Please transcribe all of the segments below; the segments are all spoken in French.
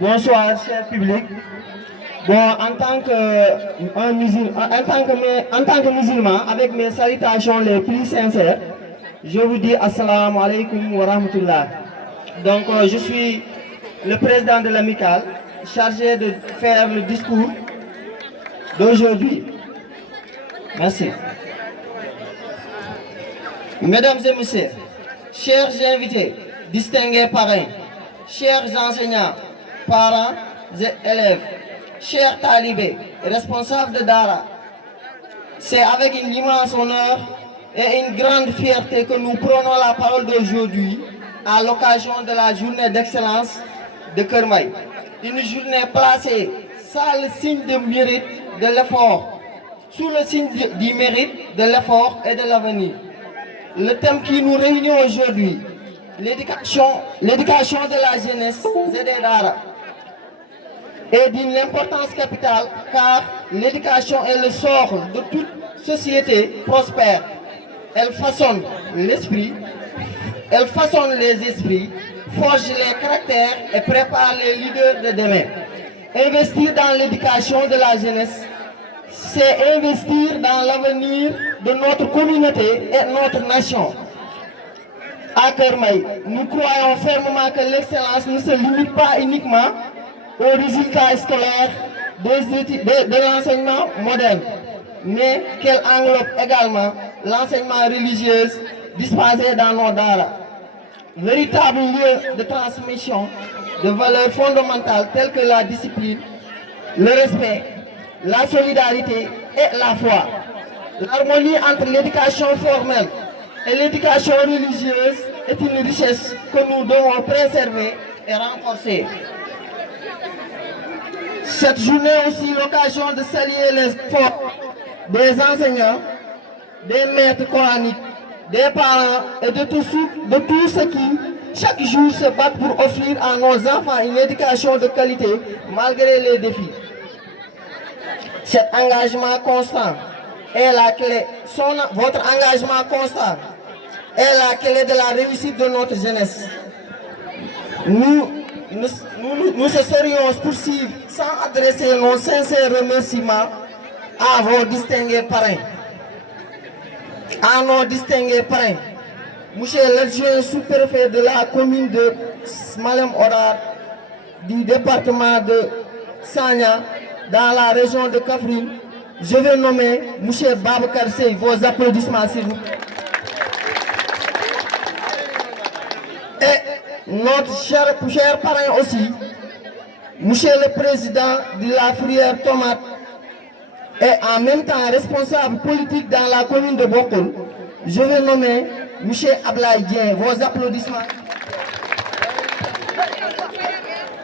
Bonsoir, cher public. Bon, en tant que musulman, avec mes salutations les plus sincères, je vous dis Assalamu alaikum wa rahmatullah. Donc, je suis le président de l'amicale, chargé de faire le discours d'aujourd'hui. Merci. Mesdames et messieurs, chers invités, distingués parrains, chers enseignants, parents et élèves, chers talibés, responsables de Dara, c'est avec une immense honneur et une grande fierté que nous prenons la parole d'aujourd'hui à l'occasion de la journée d'excellence de Kermaï. Une journée placée sous le signe de mérite de l'effort, sous le signe du mérite, de l'effort et de l'avenir. Le thème qui nous réunit aujourd'hui, l'éducation de la jeunesse et des Dara, est d'une importance capitale car l'éducation est le sort de toute société prospère. Elle façonne l'esprit, elle façonne les esprits, forge les caractères et prépare les leaders de demain. Investir dans l'éducation de la jeunesse, c'est investir dans l'avenir de notre communauté et notre nation. À Kermaï, nous croyons fermement que l'excellence ne se limite pas uniquement aux résultats scolaires de l'enseignement moderne, mais qu'elle englobe également l'enseignement religieux dispensé dans nos daras. Véritable lieu de transmission de valeurs fondamentales telles que la discipline, le respect, la solidarité et la foi. L'harmonie entre l'éducation formelle et l'éducation religieuse est une richesse que nous devons préserver et renforcer. Cette journée est aussi l'occasion de saluer les efforts des enseignants, des maîtres coraniques, des parents et de tous ceux qui, chaque jour, se battent pour offrir à nos enfants une éducation de qualité malgré les défis. Cet engagement constant est la clé, votre engagement constant est la clé de la réussite de notre jeunesse. Nous cesserions poursuivre sans adresser nos sincères remerciements à vos distingués parrains. À nos distingués parrains, monsieur l'adjoint sous-préfet de la commune de Malem Hodar, du département de Sanya, dans la région de Kaffrine, je vais nommer monsieur Babacar Sey. Vos applaudissements s'il vous plaît. Et notre cher parrain aussi, monsieur le président de la filière tomate et en même temps responsable politique dans la commune de Bokol, je vais nommer monsieur Ablaye Dien. Vos applaudissements.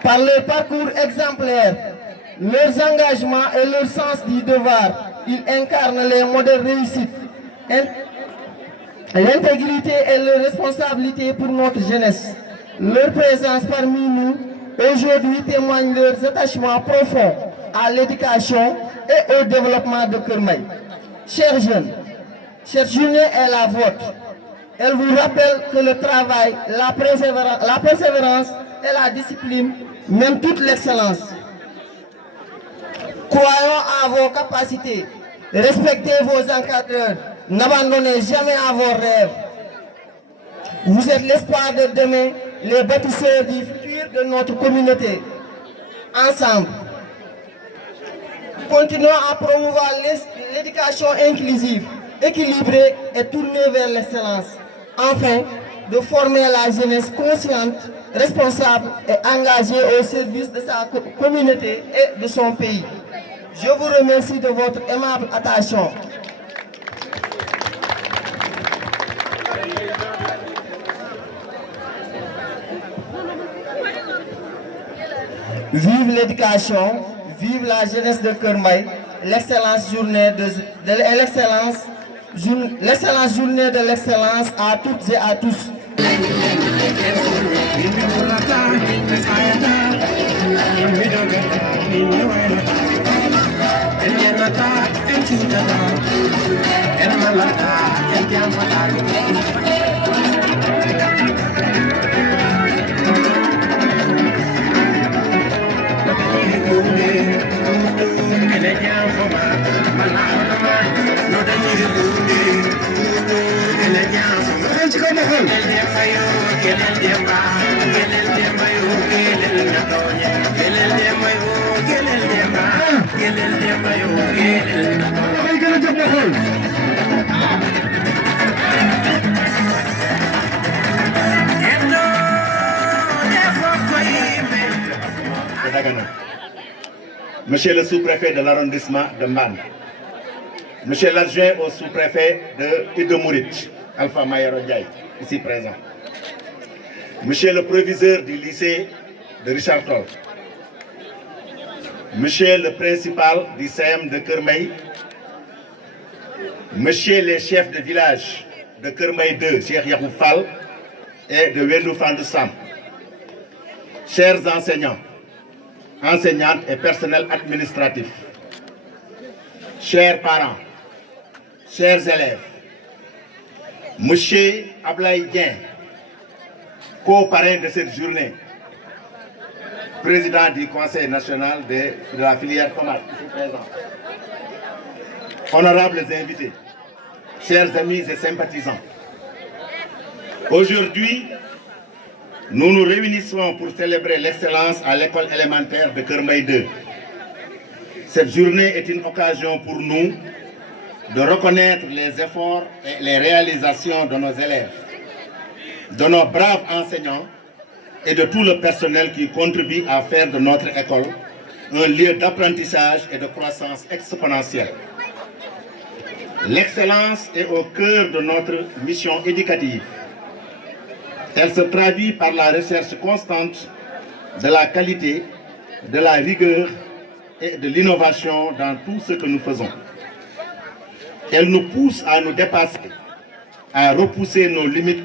Par leur parcours exemplaire, leurs engagements et leur sens du devoir, ils incarnent les modèles réussites, l'intégrité et la responsabilité pour notre jeunesse. Leur présence parmi nous aujourd'hui témoigne de leurs attachements profonds à l'éducation et au développement de Kermaï. Chers jeunes, cette journée est la vôtre. Elle vous rappelle que le travail, la persévérance et la discipline mènent toute l'excellence. Croyons à vos capacités, respectez vos encadreurs, n'abandonnez jamais à vos rêves. Vous êtes l'espoir de demain, les bâtisseurs du futur de notre communauté. Ensemble, continuons à promouvoir l'éducation inclusive, équilibrée et tournée vers l'excellence. Enfin, de former la jeunesse consciente, responsable et engagée au service de sa communauté et de son pays. Je vous remercie de votre aimable attention. Vive l'éducation, vive la jeunesse de Kermaï, l'excellence journée de l'excellence à toutes et à tous. Monsieur le sous-préfet de l'arrondissement de Mbane, Monsieur l'adjoint au sous-préfet de Idemourit, Alpha Mayoro Ndiaye, ici présent, Monsieur le proviseur du lycée de Richard Toll, Monsieur le principal du CM de Kermey, Monsieur les chefs de village de Kermey 2, Cheikh Yacoub Fall et de Wendou Fandou Sam, chers enseignants, enseignantes et personnel administratif, chers parents, chers élèves, Monsieur Ablaye Dien, co-parrain de cette journée, président du Conseil national de la filière tomate, ici présent, honorables invités, chers amis et sympathisants, aujourd'hui, nous nous réunissons pour célébrer l'excellence à l'école élémentaire de Kermey 2. Cette journée est une occasion pour nous de reconnaître les efforts et les réalisations de nos élèves, de nos braves enseignants et de tout le personnel qui contribue à faire de notre école un lieu d'apprentissage et de croissance exponentielle. L'excellence est au cœur de notre mission éducative. Elle se traduit par la recherche constante de la qualité, de la rigueur et de l'innovation dans tout ce que nous faisons. Elle nous pousse à nous dépasser, à repousser nos limites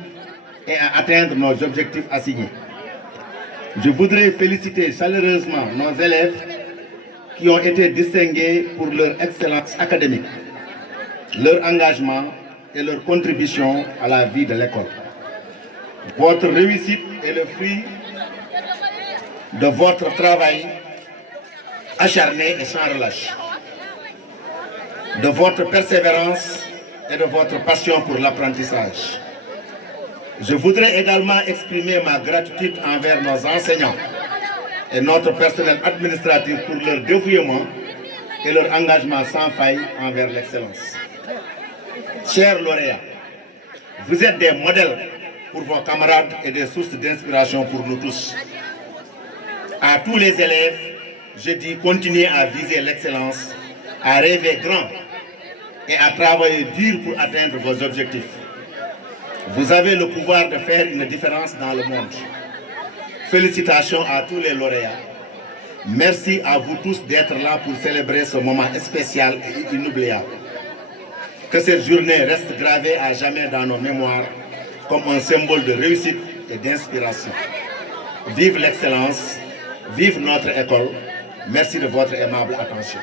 et à atteindre nos objectifs assignés. Je voudrais féliciter chaleureusement nos élèves qui ont été distingués pour leur excellence académique, leur engagement et leur contribution à la vie de l'école. Votre réussite est le fruit de votre travail acharné et sans relâche, de votre persévérance et de votre passion pour l'apprentissage. Je voudrais également exprimer ma gratitude envers nos enseignants et notre personnel administratif pour leur dévouement et leur engagement sans faille envers l'excellence. Chers lauréats, vous êtes des modèles pour vos camarades et des sources d'inspiration pour nous tous. À tous les élèves, je dis continuez à viser l'excellence, à rêver grand et à travailler dur pour atteindre vos objectifs. Vous avez le pouvoir de faire une différence dans le monde. Félicitations à tous les lauréats. Merci à vous tous d'être là pour célébrer ce moment spécial et inoubliable. Que cette journée reste gravée à jamais dans nos mémoires comme un symbole de réussite et d'inspiration. Vive l'excellence, vive notre école. Merci de votre aimable attention.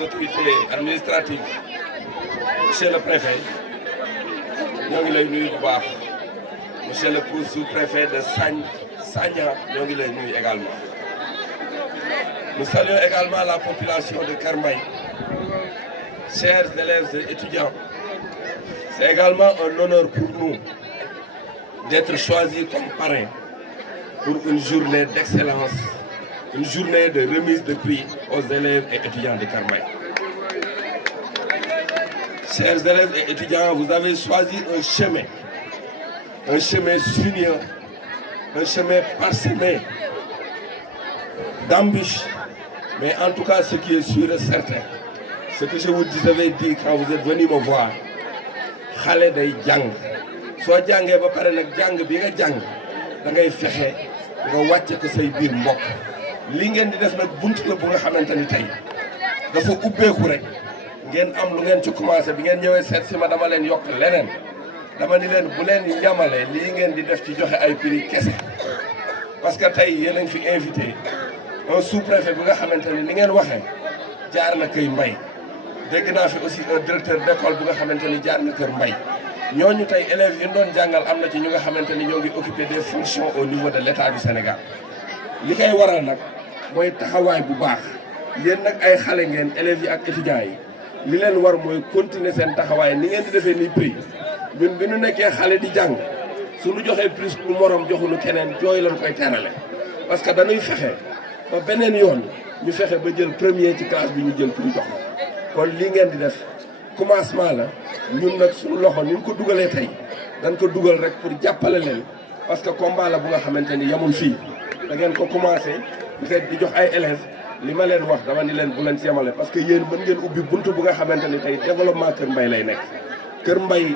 autorités administratives, monsieur le préfet, ñoo ngi lay nuyu bu baax monsieur le sous-préfet de Sagna ñoo ngi lay nuyu également. Nous saluons également la population de Keur Mbaye. Chers élèves et étudiants, c'est également un honneur pour nous d'être choisis comme parrain pour une journée d'excellence, une journée de remise de prix aux élèves et étudiants de Keur Mbaye. Chers élèves et étudiants, vous avez choisi un chemin sinueux, un chemin parsemé d'embûches, mais en tout cas ce qui est sûr et certain, ce que je vous avais dit quand vous êtes venu me voir, xale day jàng soo jàngee ba pare nag jàng bi nga jàng da ngay fexe nga wàcce ko say biir mbokk li ngeen di def nag bunt la bu nga xamante ni tey dafa ubbeeku rek ngeen am lu ngeen ci commencé bi ngeen ñëwee seet si ma dama leen yokk leneen dama ni leen bu leen yamale lii ngeen di def ci joxe ay prix kese parce que tey yéen a ngi fi invité un sous-préfet bi nga xamante ni ngeen waxee jaar na Kër Mbaye dégg naa fi aussi un directeur d'école bi nga xamante ni jaar na Kër Mbaye ñooñu tey élèves yi ñu doon jàngal am na ci ñu nga xamante ni ñoo ngi occupé des fonctions au niveau de l'État du Sénégal li koy waral nag mooy taxawaay bu baax yéen nag ay xale ngeen élèves yi ak étudiants yi li leen war mooy continuer seen taxawaay ni ngeen di defee nii prix ñun bi ñu nekkee xale di jàng suñu joxee prix bu morom joxuñu keneen jooy lañ koy terale parce que dañuy fexe ba beneen yoon ñu fexe ba jël premier ci classe bi ñu jël prix jox kon lii ngeen di def commencement la ñun nag suñu loxo ni ñu ko dugalee tey dañ ko dugal rek pour jàppale leen parce que combat la bu nga xamante ni yamul fii da ngeen ko commencé peut-être di jox ay élèves li ma leen wax dama ni leen bu leen si yemale parce que yéen mën ngeen ubbi buntu bu nga xamante ni tey développement Kër Mbaye lay nekk. Kër Mbaye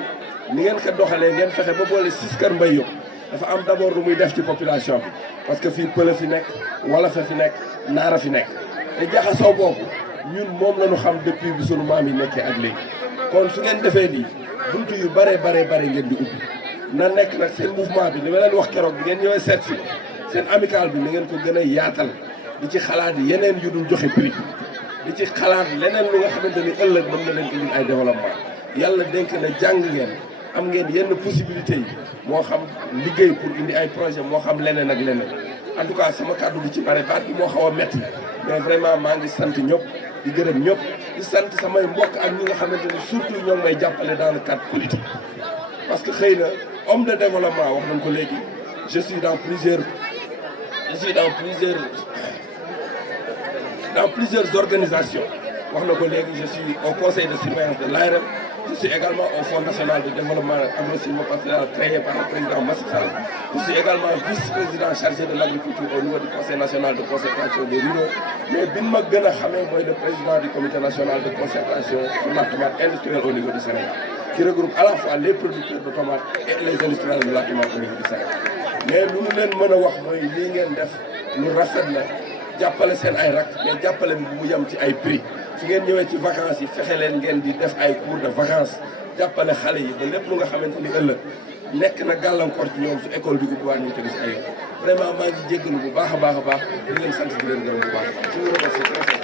ni ngeen ko doxalee ngeen fexe ba boole 6 Kër Mbaye yëpp dafa am d'abord lu muy def ci population bi parce que fii pël fi nekk wolof fi nekk naara fi nekk te jaxasoo boobu. ñun moom la ñu xam depuis bi sunu maam yi nekkee ak léegi kon su ngeen defee nii buntu yu bare ngeen di ubbi na nekk nag seen mouvement bi li ma leen wax keroog bi ngeen ñëwee seet si seen amical bi na ngeen ko gën a yaatal di ci xalaat yeneen yu dul joxe prix di ci xalaat leneen lu nga xamante ni ëllëg mën na leen indil ay développement yàlla dénk na jàng ngeen am ngeen yenn possibilités yi moo xam liggéey pour indi ay projet moo xam leneen ak leneen en tout cas sama kàddu bi ci bare baat bi moo xaw a metti mais vraiment maa ngi sant ñëpp di gërëm ñëpp di sant samay mbokk ak ñi nga xamante ni surtout ñoo ngi may jàppale dans le cadre politique parce que xëy na homme de développement wax nañ ko léegi je suis dans plusieurs organisations wax na ko léegi je suis au conseil de surveillance de l'ARM je suis également au Fonds national de développement agro-sylvo-pastoral créé par le président Macky Sall. Je suis également vice-président chargé de l'agriculture au niveau du Conseil national de concertation des ruraux. Mais bi ma gën a xamee mooy le président du comité national de concertation sur la tomate industrielle au niveau du Sénégal, qui regroupe à la fois les producteurs de tomates et les industriels de la tomate au niveau du Sénégal. Mais lu ñu leen mën a wax mooy lii ngeen def lu rafet la jàppale seen ay rak mais jàppale bi mu yem ci ay prix. su ngeen ñëwee ci vacances yi fexe leen ngeen di def ay cours de vacances jàppale xale yi ba lépp lu nga xamante ni ëllëg nekk na gàllankoor ci ñoom su école bi ubbiwaat ñu ko gis ay yoon vraiment maa ngi jéggalu bu baax a baax di leen sant di leen gërëm bu baax.